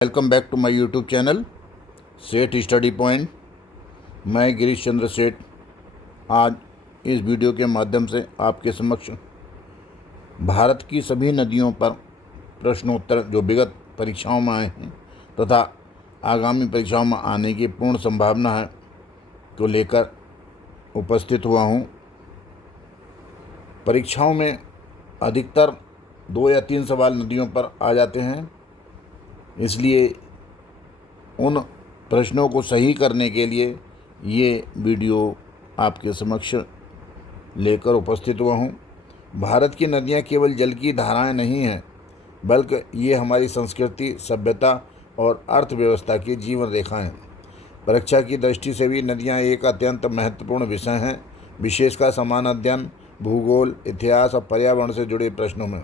Welcome back to my YouTube channel Seth study point. मैं गिरीश चंद्र सेठ आज इस वीडियो के माध्यम से आपके समक्ष भारत की सभी नदियों पर प्रश्नोत्तर जो विगत परीक्षाओं में आए हैं तथा आगामी परीक्षाओं में आने की पूर्ण संभावना है को लेकर उपस्थित हुआ हूँ। परीक्षाओं में अधिकतर 2 या 3 सवाल नदियों पर आ जाते हैं, इसलिए उन प्रश्नों को सही करने के लिए ये वीडियो आपके समक्ष लेकर उपस्थित हुआ हूँ। भारत की नदियाँ केवल जल की धाराएं नहीं हैं, बल्कि ये हमारी संस्कृति, सभ्यता और अर्थव्यवस्था की जीवन रेखा हैं। परीक्षा की दृष्टि से भी नदियाँ एक अत्यंत महत्वपूर्ण विषय हैं, विशेषकर समान अध्ययन, भूगोल, इतिहास और पर्यावरण से जुड़े प्रश्नों में।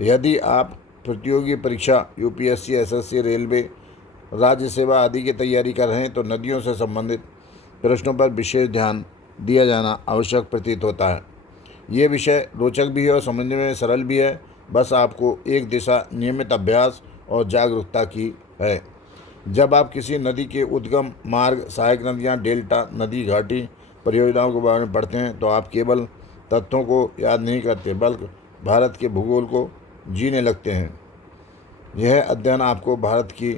यदि आप प्रतियोगी परीक्षा यूपीएससी, एसएससी, रेलवे, राज्य सेवा आदि की तैयारी कर रहे हैं तो नदियों से संबंधित प्रश्नों पर विशेष ध्यान दिया जाना आवश्यक प्रतीत होता है। ये विषय रोचक भी है और समझने में सरल भी है, बस आपको एक दिशा, नियमित अभ्यास और जागरूकता की है। जब आप किसी नदी के उद्गम मार्ग, सहायक नदियाँ, डेल्टा, नदी घाटी परियोजनाओं के बारे में पढ़ते हैं तो आप केवल तथ्यों को याद नहीं करते, बल्कि भारत के भूगोल को जीने लगते हैं। यह अध्ययन आपको भारत की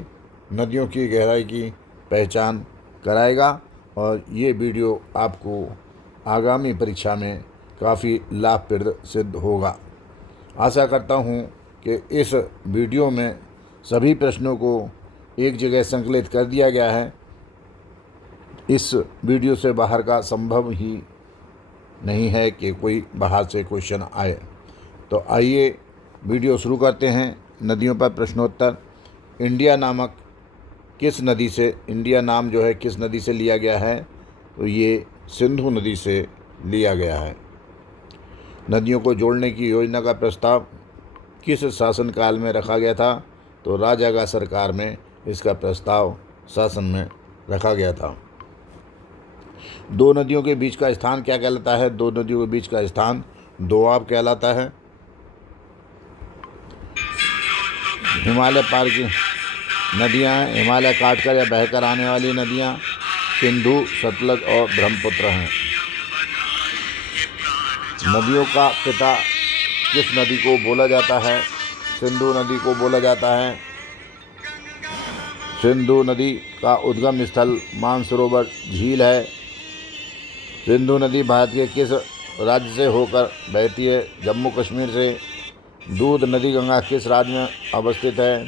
नदियों की गहराई की पहचान कराएगा और ये वीडियो आपको आगामी परीक्षा में काफ़ी लाभप्रद सिद्ध होगा। आशा करता हूँ कि इस वीडियो में सभी प्रश्नों को एक जगह संकलित कर दिया गया है। इस वीडियो से बाहर का संभव ही नहीं है कि कोई बाहर से क्वेश्चन आए। तो आइए वीडियो शुरू करते हैं। नदियों पर प्रश्नोत्तर। इंडिया नाम किस नदी से लिया गया है? तो ये सिंधु नदी से लिया गया है। नदियों को जोड़ने की योजना का प्रस्ताव किस शासनकाल में रखा गया था? तो राजागा सरकार में इसका प्रस्ताव शासन में रखा गया था। 2 नदियों के बीच का स्थान क्या कहलाता है? 2 नदियों के बीच का स्थान दोआब कहलाता है। हिमालय पार की नदियाँ हैं, हिमालय काटकर या बहकर आने वाली नदियाँ सिंधु, सतलज और ब्रह्मपुत्र हैं। नदियों का पिता किस नदी को बोला जाता है? सिंधु नदी को बोला जाता है। सिंधु नदी का उद्गम स्थल मानसरोवर झील है। सिंधु नदी भारत के किस राज्य से होकर बहती है? जम्मू कश्मीर से। दूध नदी गंगा किस राज्य में अवस्थित है?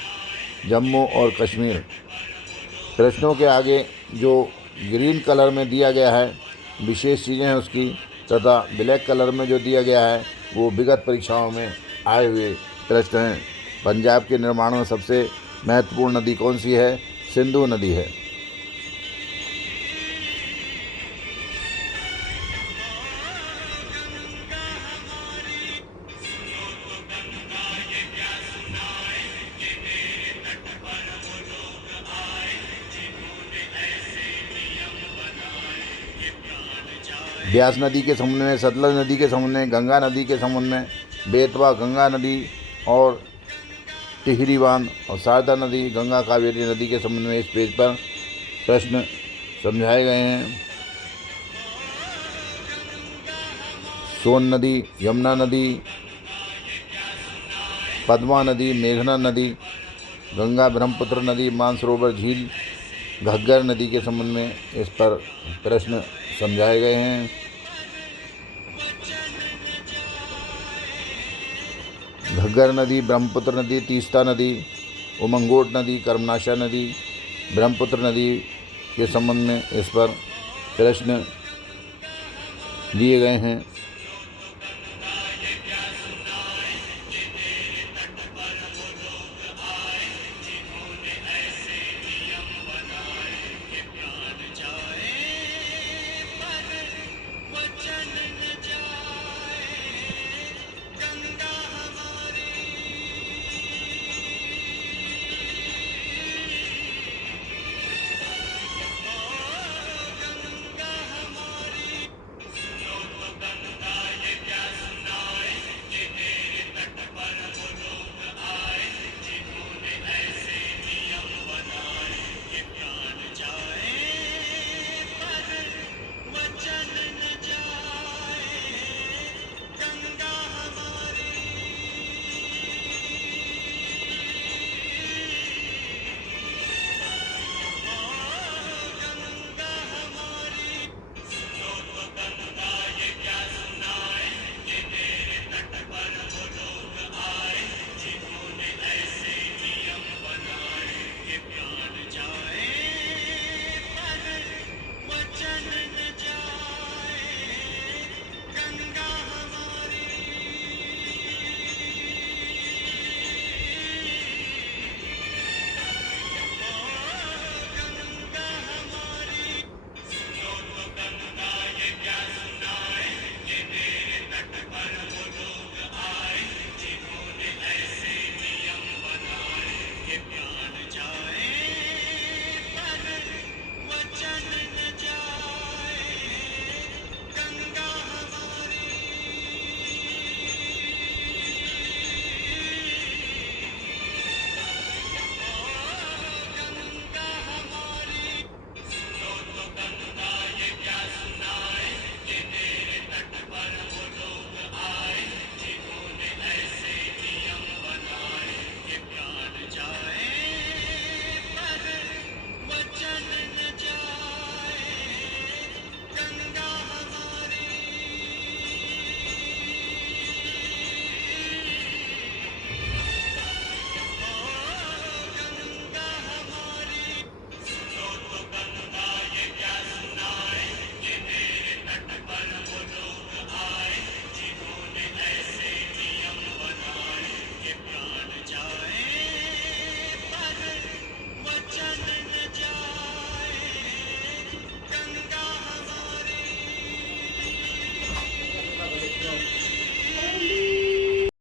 जम्मू और कश्मीर। प्रश्नों के आगे जो ग्रीन कलर में दिया गया है विशेष चीज़ें हैं उसकी, तथा ब्लैक कलर में जो दिया गया है वो विगत परीक्षाओं में आए हुए प्रश्न हैं। पंजाब के निर्माण में सबसे महत्वपूर्ण नदी कौन सी है? सिंधु नदी है। ब्यास नदी के समुद्र में, सतलज नदी के समुद्र में, गंगा नदी के समुद्र में, बेतवा गंगा नदी और टिहरी बांध और शारदा नदी गंगा कावेरी नदी के समुद्र में। इस पेज पर प्रश्न समझाए गए हैं। सोन नदी, यमुना नदी, पद्मा नदी, मेघना नदी, गंगा ब्रह्मपुत्र नदी, मानसरोवर झील, घग्गर नदी के संबंध में इस पर प्रश्न समझाए गए हैं। घग्गर नदी, ब्रह्मपुत्र नदी, तीस्ता नदी, उमंगोट नदी, कर्मनाशा नदी, ब्रह्मपुत्र नदी के संबंध में इस पर प्रश्न लिए गए हैं।